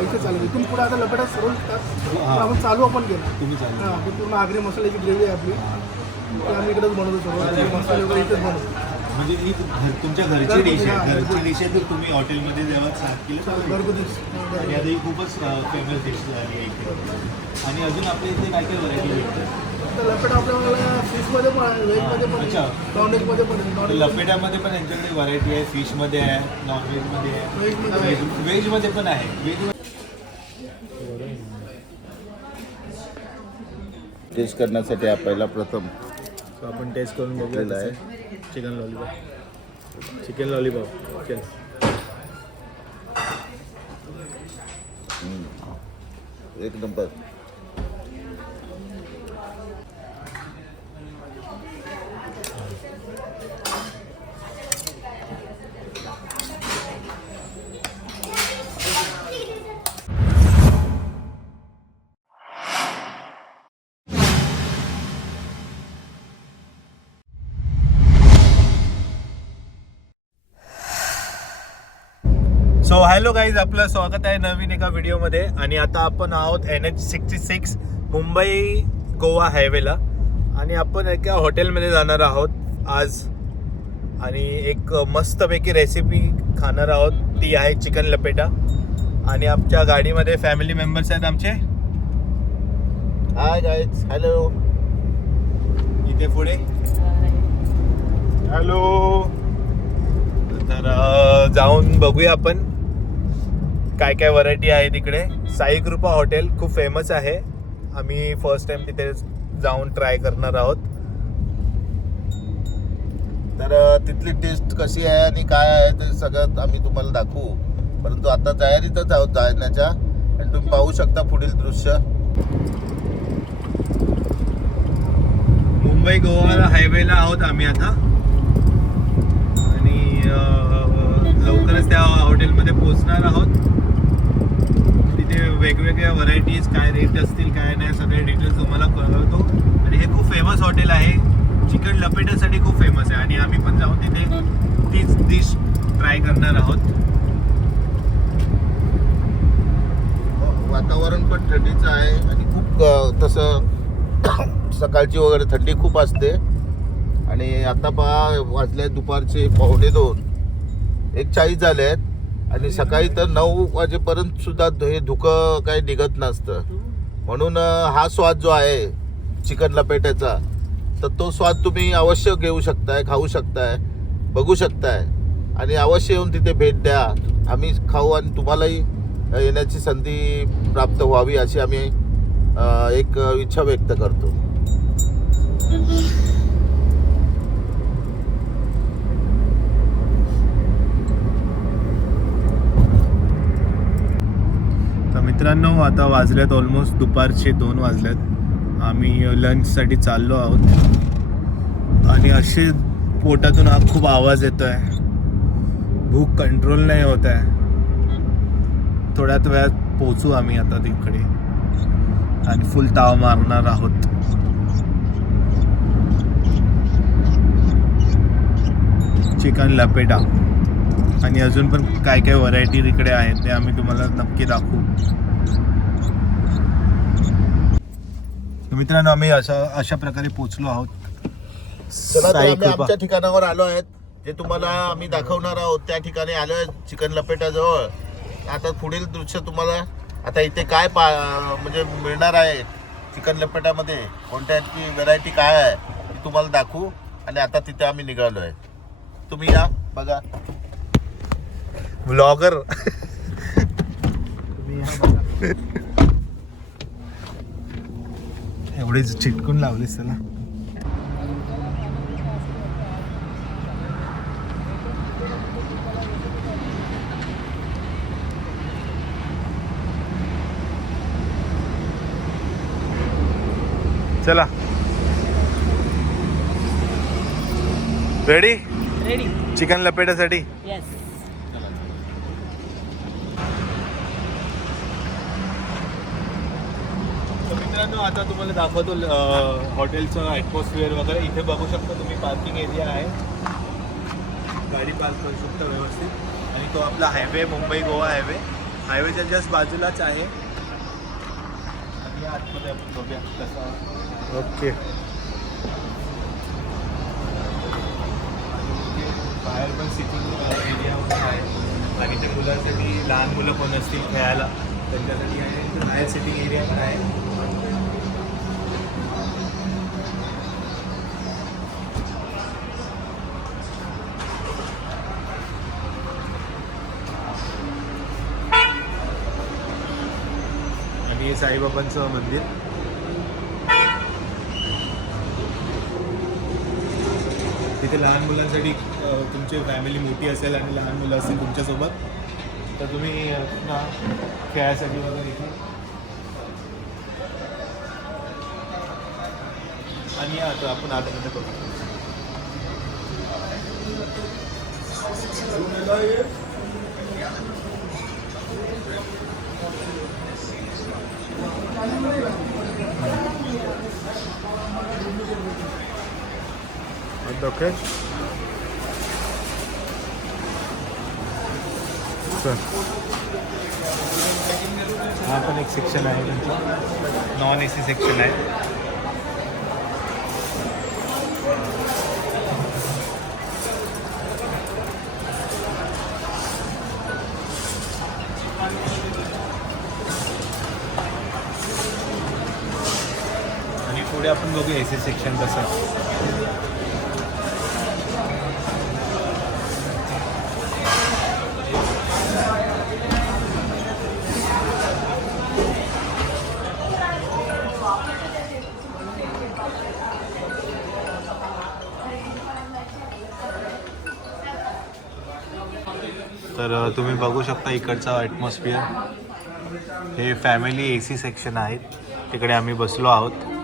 इथे चालू इथून पुढे आता लपेटा सर्व विकतात हा. पण आपण चालू आपण केलं तुम्ही चालू. हा ही पूर्ण आगरी मसाल्याची ग्रेव्ही आहे आपली. ती आम्ही इकडेच बनवतो सर्व. मसाले वगैरे इथेच बनवतो. म्हणजे ही घर- तुमच्या घरची डिश आहे. घरची. डिश आहे तर तुम्ही हॉटेलमध्ये जेव्हा सर्व केलं तर घरगुती. आणि आता ही खूपच फेमस डिश झाली आहे इथे. आणि अजून आपल्या इथे काय काय व्हरायटी भेटते तर लपेटा आपल्याला फिशमध्ये पण आहे व्हेजमध्ये पण अच्छा. आहे पण आहे नॉन व्हेज लपेट्यामध्ये पण यांच्याकडे व्हरायटी आहे फिशमध्ये आहे नॉनव्हेजमध्ये आहे. व्हेजमध्ये आहे. व्हेज व्हेजमध्ये पण आहे. व्हेज टेस्ट करण्यासाठी आपल्याला प्रथम सो आपण टेस्ट करून घेतलेलं बघूया आहे. चिकन लॉलीपॉप चिकन लॉलीपॉप चल एक नंबर सो हॅलो गाईज आपलं स्वागत आहे नवीन एका व्हिडिओमध्ये आणि आता आपण आहोत N H sixty six Mumbai Goa हायवेला आणि आपण एका हॉटेलमध्ये जाणार आहोत आज. आणि एक मस्तपैकी रेसिपी खाणार आहोत. ती आहे चिकन लपेटा. आणि आमच्या गाडीमध्ये फॅमिली मेंबर्स आहेत आमचे. हाय गाईज हॅलो इथे पुढे. हॅलो तर जाऊन बघूया आपण. काय काय व्हरायटी आहे तिकडे? साई कृपा हॉटेल खूप फेमस आहे. आम्ही फर्स्ट टाइम तिथे जाऊन ट्राय करणार आहोत. तर तिथली टेस्ट कशी आहे आणि काय आहे ते सगळं आम्ही तुम्हाला दाखवू. परंतु आता तयारीतच आहोत जाण्याच्या. आणि तुम्ही पाहू शकता पुढील दृश्य. मुंबई गोवा हायवेला आहोत आम्ही आता. आणि लवकरच त्या हॉटेलमध्ये पोहोचणार आहोत. तिथे वेगवेगळ्या व्हरायटीज काय रेट असतील काय नाही सगळे डिटेल्स तुम्हाला कळवतो. आणि हे खूप फेमस हॉटेल आहे. चिकन लपेट्यासाठी खूप फेमस आहे. आणि आम्ही पण जाऊन तिथे तीच डिश ट्राय करणार आहोत. हो, वातावरण पण थंडीचं आहे. आणि खूप तसं सकाळची वगैरे थंडी खूप असते. आणि आता पहा वाजले दुपारचे पावणे दोन. एक चाळीस झाले आहेत आणि सकाळी तर नऊ वाजेपर्यंत सुद्धा हे धुकं काही निघत नसतं. म्हणून हा स्वाद जो आहे चिकन लपेट्याचा तर तो स्वाद तुम्ही अवश्य घेऊ शकताय खाऊ शकताय बघू शकताय. आणि अवश्य येऊन तिथे भेट द्या. आम्ही खाऊ आणि तुम्हालाही येण्याची संधी प्राप्त व्हावी अशी आम्ही एक इच्छा व्यक्त करतो तर मित्रांनो आता वाजल्यात ऑलमोस्ट दुपारचे दोन वाजल्यात आम्ही लंचसाठी चाललो आहोत. आणि असे पोटातून हा खूप आवाज येतो आहे भूक कंट्रोल नाही होत आहे. थोड्याच वेळात पोचू आम्ही आता तिकडे. आणि फुल ताव मारणार आहोत. चिकन लपेटा. आणि अजून पण काय काय व्हरायटी तिकडे आहेत ते आम्ही तुम्हाला नक्की दाखवू. मित्रांनो आम्ही अशा अशा प्रकारे पोचलो आहोत. चला तर साई आम्ही कृपा. आमच्या ठिकाणावर आलो आहेत. जे तुम्हाला आम्ही दाखवणार आहोत. त्या ठिकाणी आलो आहे चिकन लपेटाजवळ. आता पुढील दृश्य तुम्हाला आता इथे काय पा म्हणजे मिळणार आहे चिकन लपेटामध्ये? कोणत्याची व्हरायटी काय आहे? ती तुम्हाला दाखवू. आणि आता तिथे आम्ही निघालो आहे तुम्ही या बघा. ब्लॉगर एवढी चिटकून लावलीस त्याला. चला. रेडी रेडी चिकन लपेटासाठी? येस मित्रांनो आता तुम्हाला दाखवतो हॉटेलचं ॲटमॉस्फिअर वगैरे. इथे बघू शकता तुम्ही पार्किंग एरिया आहे. गाडी पार्क करू शकता व्यवस्थित. आणि तो आपला हायवे मुंबई गोवा हायवे हायवेच्या जस्ट बाजूलाच आहे. आणि आतमध्ये आपण बघूया कसं ओके बाहेर पण सिटिंग एरिया आहे. आणि ते मुलांसाठी लहान मुलं कोण असतील खेळायला त्यांच्यासाठी आहे. बाहेर सिटिंग एरिया पण आहे. साईबाबांचं मंदिर. तिथे लहान मुलांसाठी तुमची फॅमिली मोठी असेल आणि लहान मुलं असतील तुमच्यासोबत तर तुम्ही ना खेळायसाठी वगैरे इथे. आणि आता आपण आतमध्ये बघू. ओके हा पण एक सेक्शन आहे नॉन ए सी सेक्शन आहे पुढे बघू ए सी सेक्शन कसं तर तुम्ही बघू शकता इकडचा ॲटमॉस्फिअर हे फॅमिली ए सी सेक्शन आहेत. तिकडे आम्ही बसलो आहोत.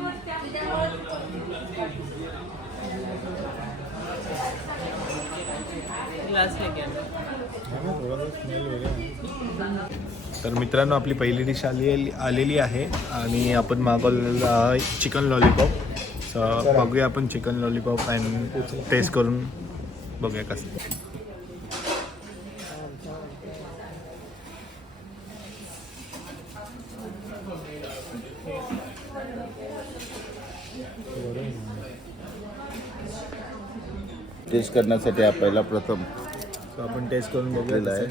तर मित्रांनो आपली पहिली डिश आली आलेली आहे आणि आपण मागवलेला आहे चिकन लॉलीपॉप. तर बघूया आपण चिकन लॉलीपॉप अँड टेस्ट करून बघूया कसं टेस्ट करण्यासाठी आपल्याला प्रथम सो आपण टेस्ट करून बघूया आहे.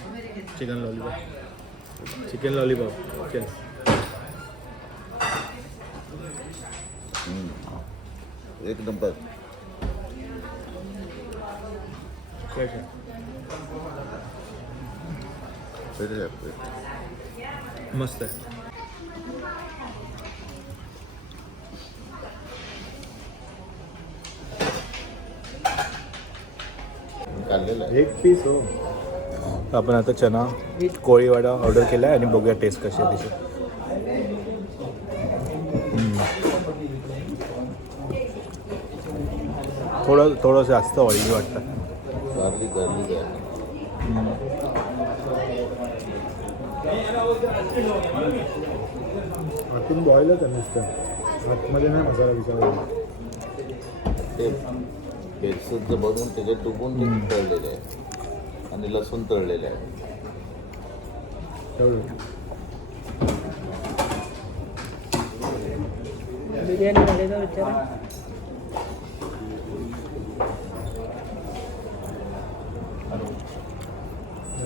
Chicken lollipop chicken lollipop okay एक नंबर मस्त आहे. आहे. एक पीस हो. आपण आता चना कोळीवाडा ऑर्डर केला आहे आणि बघूया टेस्ट कशी आहे त्याची. थोडं थोडं जास्त ऑइली वाटतं. आतून बॉईलच आहे नुसतं. आतमध्ये नाही मसाला विचारला ते बेडसूटचं बनवून त्याच्यात डुबून ते तळलेले आहे आणि लसूण तळलेले आहे बिर्याणी विचारा?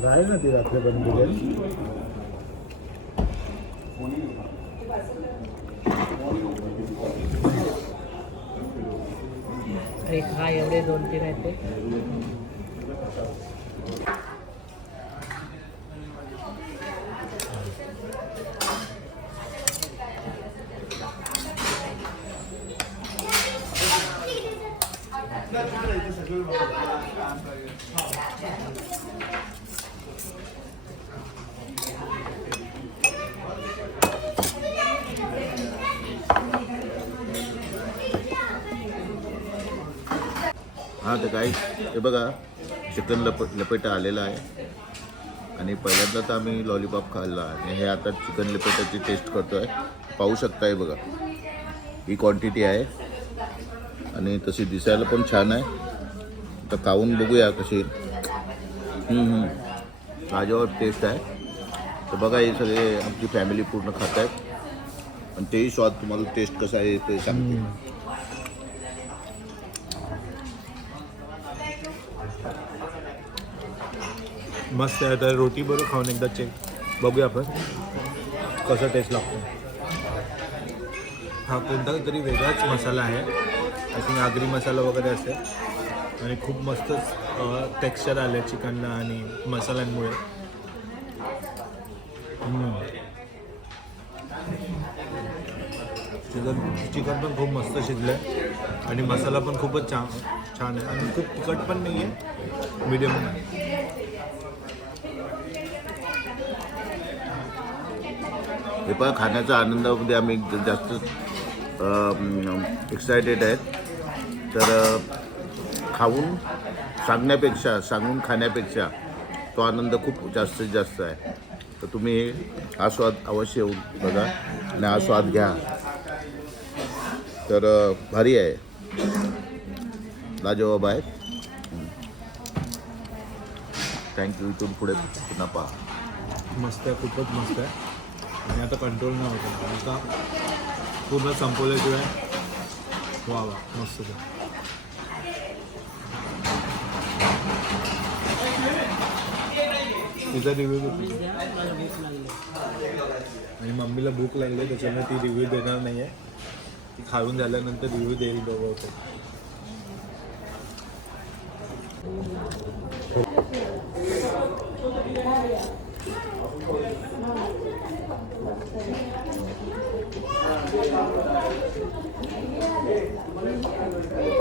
राहील ना ती रात्री पण बिर्याणी? अरे एवढे दोन तीन आहेत ते. हां तर काही हे बघा चिकन लप लपेटा आलेला आहे. आणि पहिल्यांदा तर आम्ही लॉलीपॉप खाल्ला. आणि हे आता चिकन लपेटाची टेस्ट करतो आहे पाहू शकता हे बघा. ही क्वांटिटी आहे. आणि तशी दिसायला पण छान आहे. तर खाऊन बघूया कशी. ताज्यावर टेस्ट आहे. तर बघा हे सगळे आमची फॅमिली पूर्ण खात आहेत आणि तेही स्वाद तुम्हाला टेस्ट कसा आहे ते सांगते. मस्त आहे. तर रोटी बरोबर खाऊन एकदा चेक बघूया आपण कसं टेस्ट लागतो. हा कोणता तरी वेगळाच मसाला आहे. आय थिंक आगरी मसाला वगैरे असेल. आणि खूप मस्तच टेक्स्चर आलं आहे चिकनला आणि मसाल्यांमुळे. चिकन चिकन पण खूप मस्त शिजलं आहे आणि मसाला पण खूपच छान छान आहे. आणि खूप तिखट पण नाही आहे मीडियम आहे हे पण खाण्याच्या आनंदामध्ये आम्ही जास्त एक्सायटेड आहेत. तर खाऊन सांगण्यापेक्षा सांगून खाण्यापेक्षा तो आनंद खूप जास्तीत जास्त आहे. तर तुम्ही हा स्वाद अवश्य येऊन बघा आणि हा स्वाद घ्या. तर भारी आहे. लाजवाब आहेत थँक्यू इथून पुढे पुन्हा पहा. मस्त आहे खूपच मस्त आहे. आणि आता कंट्रोल न होत. आता पूर्ण संपवल्याशिवाय वा वा मस्त तिचा रिव्ह्यू देतो आणि मम्मीला भूक लागली आहे, त्याच्यामुळे ती रिव्ह्यू देणार नाही आहे ती खाऊन झाल्यानंतर रिव्ह्यू देईल दोघं होतं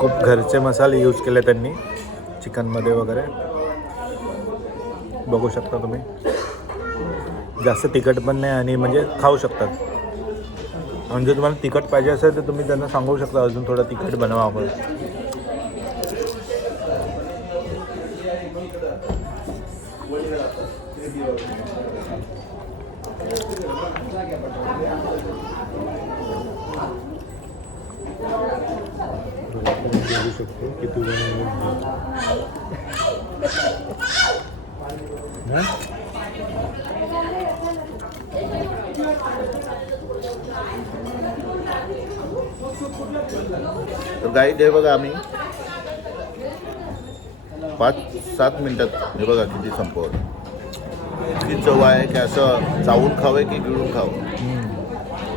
खूप घरचे मसाले यूज केले त्यांनी चिकनमध्ये वगैरे. बघू शकता तुम्ही. जास्त तिखट पण नाही आणि म्हणजे खाऊ शकतात. आणि जर तुम्हाला तिखट पाहिजे असेल तर तुम्ही त्यांना सांगू शकता अजून थोडं तिखट बनवा आपण किती तर गाईड हे बघा आम्ही. पाच सात मिनिटात. हे बघा किती संपवत किती चव आहे की असं चावून खावं की गिळून खावं?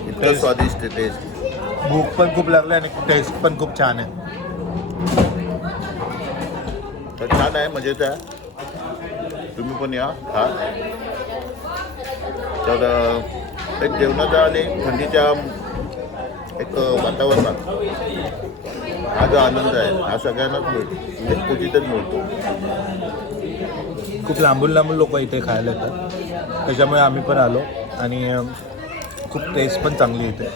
इतकं स्वादिष्ट टेस्ट भूक पण खूप लागली आणि टेस्ट पण खूप छान आहे. तर छान आहे मजेत आहे. तुम्ही पण या खा. तर एक जेवणाचा आणि थंडीच्या एक वातावरणात. हा जो आनंद आहे. हा सगळ्यांनाच मिळतो एक म्हणजे क्वचितच मिळतो. खूप लांबून लांबून लोक इथे खायला येतात. त्याच्यामुळे आम्ही पण आलो आणि खूप टेस्ट पण चांगली इथे.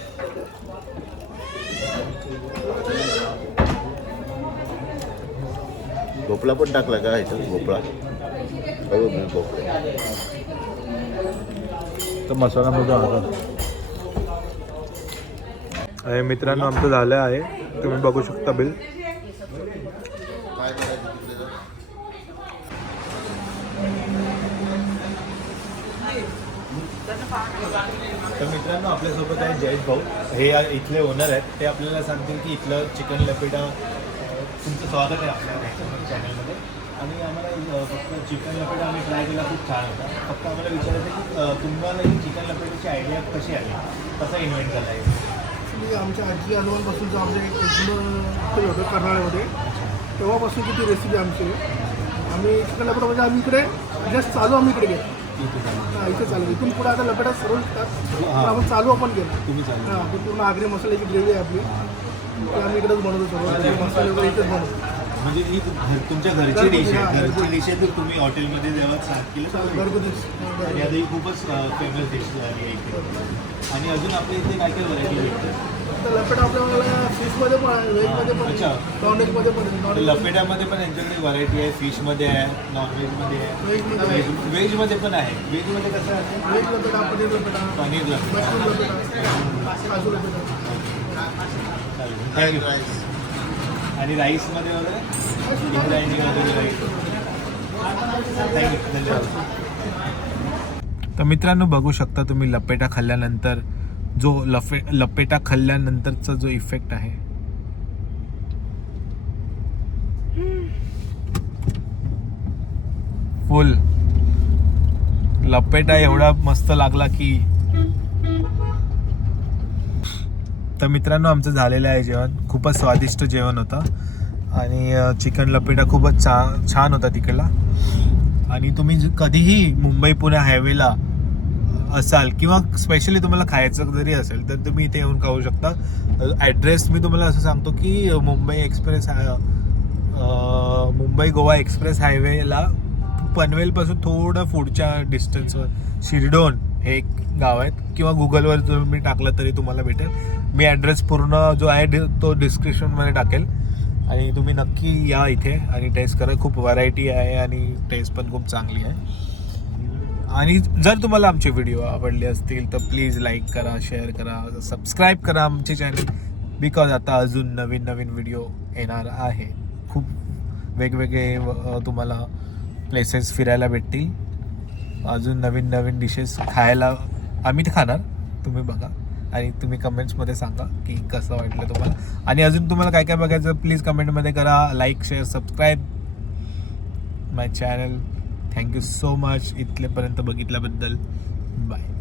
भोपळा पण टाकला का? ह्याच्यात भोपळा. मी भोपळा. तर मसाल्यामध्ये आता. अरे मित्रांनो आमचं झालं आहे. तुम्ही बघू शकता बिल? तर मित्रांनो आपल्यासोबत आहे जयेश भाऊ. हे या- इथले ओनर आहेत. ते आपल्याला सांगतील की इथलं चिकन लपेटा तुमचं स्वागत आहे आपल्या चॅनलमध्ये. आणि आम्हाला फक्त चिकन लपेटा आम्ही ट्राय केला खूप छान होता. फक्त आम्हाला विचारायचं की तुम्हाला ही चिकन लपेटाची आयडिया कशी आली? कसा इन्व्हेंट झाला आहे आमच्या आजी आजोबांपासूनचं आमचे एक ते होतं कर्नाळ्यामध्ये तेव्हापासून किती रेसिपी आमची. आम्ही चिकन लपेटा म्हणजे आम्ही इकडे जस्ट चालू आम्ही इकडे हां इथे चालू. इथून पुढे आता लपेटा पण आपण चालू आपण गेलो तुम्ही चालू. हां पूर्ण आगरी मसाल्याची ग्रेव्ही आहे आपली. ती आम्ही इकडेच बनवतो सर्व सगळे मसाले वगैरे इथेच बनवतो. म्हणजे ही तुमच्या घरची डिश आहे. घरची डिश आहे तर तुम्ही हॉटेलमध्ये जेव्हा स्टार्ट केलं तर आणि आता ही खूपच फेमस डिश झाली आहे इथे. आणि अजून आपल्या इथे काय काय व्हरायटी भेटते तर लपेटा आपल्याला फिशमध्ये पण आहे व्हेजमध्ये पण अच्छा. नॉन व्हेजमध्ये पण आहे नॉन व्हेज लपेट्यामध्ये पण यांच्याकडे व्हरायटी आहे फिशमध्ये आहे नॉनव्हेजमध्ये आहे. व्हेजमध्ये व्हेज व्हेजमध्ये पण आहे. व्हेजमध्ये कसं आहे? व्हेज लपेटा पनीर लपेटा. पनीर लपेटा. मशरूम लपेटा. काजू लपेटा. थँक्यू आणि राईसमध्ये वगैरे इंद्रायणी वगैरे राईस थँक्यू धन्यवाद. तर मित्रांनो बघू शकता तुम्ही लपेटा खाल्ल्यानंतर जो लफे लपेटा खाल्ल्यानंतरचा जो इफेक्ट आहे. फुल. लपेटा एवढा मस्त लागला की तर मित्रांनो आमचं झालेलं आहे जेवण. खूपच स्वादिष्ट जेवण होतं. आणि चिकन लपेटा खूपच छा छान होता तिकडला. आणि तुम्ही कधीही मुंबई पुणे हायवेला असाल किंवा स्पेशली तुम्हाला खायचं जरी असेल तर तुम्ही इथे येऊन खाऊ शकता. ॲड्रेस मी तुम्हाला असं सांगतो की मुंबई एक्सप्रेस मुंबई गोवा एक्सप्रेस हायवेला पनवेलपासून थोडं पुढच्या डिस्टन्सवर शिरडोन. हे एक गाव आहेत किंवा गुगलवर जर मी टाकलं तरी तुम्हाला भेटेल. मी ॲड्रेस पूर्ण जो आहे तो डिस्क्रिप्शनमध्ये टाकेल. आणि तुम्ही नक्की या इथे आणि टेस्ट करा. खूप व्हरायटी आहे आणि टेस्ट पण खूप चांगली आहे. आणि जर तुम्हाला आमचे व्हिडिओ आवडले असतील तर प्लीज लाईक करा शेअर करा सबस्क्राईब करा आमचे चॅनल बिकॉज आता अजून नवीन नवीन व्हिडिओ येणार आहे. खूप वेगवेगळे तुम्हाला प्लेसेस फिरायला भेटतील. अजून नवीन नवीन डिशेस खायला आम्ही ते खाणार तुम्ही बघा. आणि तुम्ही कमेंट्समध्ये सांगा की कसं वाटलं तुम्हाला. आणि अजून तुम्हाला काय काय बघायचं प्लीज कमेंटमध्ये करा. Like share subscribe my channel thank you so much इथलेपर्यंत बघितल्याबद्दल. बाय